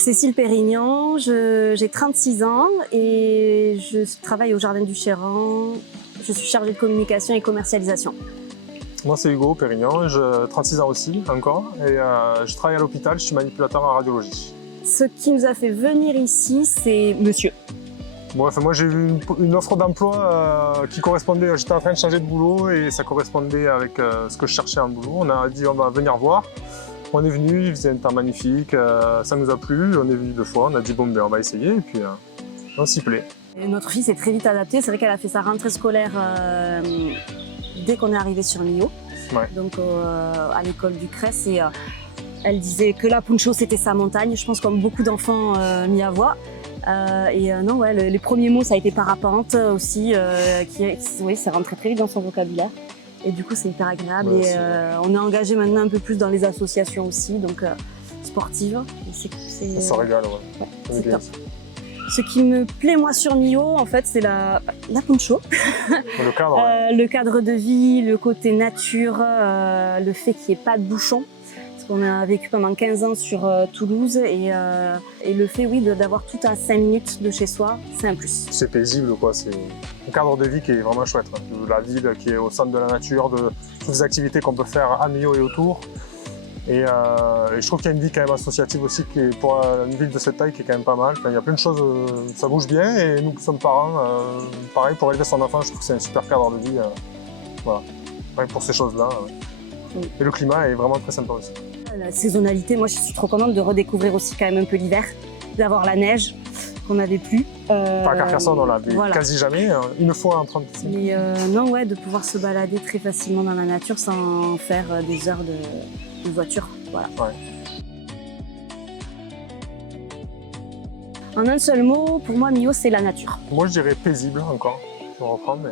Cécile Pérignon, j'ai 36 ans et je travaille au Jardin du Chéran. Je suis chargée de communication et commercialisation. Moi, c'est Hugo Pérignon, j'ai 36 ans aussi, encore, et je travaille à l'hôpital, je suis manipulateur en radiologie. Ce qui nous a fait venir ici, c'est monsieur. Bon, moi, j'ai eu une offre d'emploi qui correspondait, j'étais en train de changer de boulot et ça correspondait avec ce que je cherchais en boulot. On a dit on va venir voir. On est venu, il faisait un temps magnifique, ça nous a plu, on est venu 2 fois, on a dit bon ben on va essayer et puis on s'y plaît. Et notre fille s'est très vite adaptée, c'est vrai qu'elle a fait sa rentrée scolaire dès qu'on est arrivé sur Millau, Ouais. donc à l'école du Cress, et elle disait que la Puncho c'était sa montagne, je pense comme beaucoup d'enfants mi-avois. Non, ouais, les premiers mots ça a été parapente aussi, oui, c'est rentré très vite dans son vocabulaire. Et du coup, c'est hyper agréable. Ouais, et on est engagé maintenant un peu plus dans les associations aussi, donc sportives. On se régale, ouais. C'est top. Ce qui me plaît, moi, sur Millau, en fait, c'est la Puncho. Le cadre, ouais. Le cadre de vie, le côté nature, le fait qu'il n'y ait pas de bouchons. Parce qu'on a vécu pendant 15 ans sur Toulouse et le fait, oui, d'avoir tout à 5 minutes de chez soi, c'est un plus. C'est paisible, quoi. C'est un cadre de vie qui est vraiment chouette. De la ville qui est au centre de la nature, de toutes les activités qu'on peut faire à Millau et autour. Et je trouve qu'il y a une vie quand même associative aussi, qui est, pour une ville de cette taille, qui est quand même pas mal. Enfin, il y a plein de choses, ça bouge bien. Et nous qui sommes parents, pareil, pour élever son enfant, je trouve que c'est un super cadre de vie. Voilà, pareil pour ces choses-là. Oui. Et le climat est vraiment très sympa aussi. La saisonnalité, moi je suis trop contente de redécouvrir aussi quand même un peu l'hiver, d'avoir la neige qu'on n'avait plus. Enfin, à Carcassonne, on l'avait voilà. quasi jamais, une fois en 30 ans. Mais non, ouais, de pouvoir se balader très facilement dans la nature sans faire des heures de voiture. Voilà. Ouais. En un seul mot, pour moi, Millau, c'est la nature. Moi, je dirais paisible encore. Je reprends, mais...